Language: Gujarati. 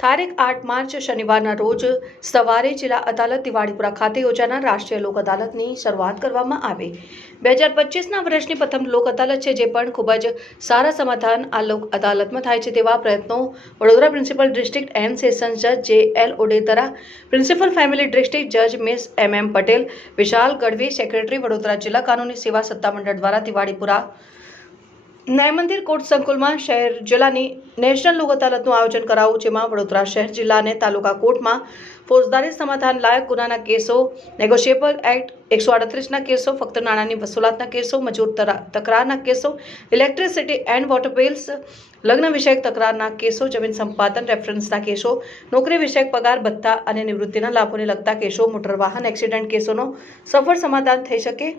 તારીખ આઠ માર્ચ શનિવારના રોજ સવારે જિલ્લા અદાલત દિવાળીપુરા ખાતે યોજાનાર રાષ્ટ્રીય લોક અદાલતની શરૂઆત કરવામાં આવી. બે હજાર પચીસના વર્ષની પ્રથમ લોક અદાલત છે, જે પણ ખૂબ જ સારા સમાધાન આ લોક અદાલતમાં થાય છે તેવા પ્રયત્નો Vadodara principal district and sessions જજ J L Odedara, principal family district જજ miss M M Patel, Vishal Gadhvi, secretary Vadodara જિલ્લા કાનૂની સેવા સત્તામંડળ દ્વારા દિવાળીપુરા ન્યાય મંદિર કોર્ટ સંકુલમાં શહેર જિલ્લાની નેશનલ લોક અદાલતનું આયોજન કરાયું, જેમાં વડોદરા શહેર જિલ્લા અને તાલુકા કોર્ટમાં ફોજદારી સમાધાન લાયક ગુનાના કેસો, નેગોશિયેબલ એક્ટ એકસો આડત્રીસના કેસો, ફક્ત નાણાંની વસૂલાતના કેસો, મજૂર તકરારના કેસો, ઇલેક્ટ્રિસિટી એન્ડ વોટર બિલ્સ, લગ્ન વિષયક તકરારના કેસો, જમીન સંપાદન રેફરન્સના કેસો, નોકરી વિષયક પગાર, ભથ્થા અને નિવૃત્તિના લાભોને લગતા કેસો મોટર વાહન એક્સિડન્ટ કેસોનો સફળ સમાધાન થઈ શકે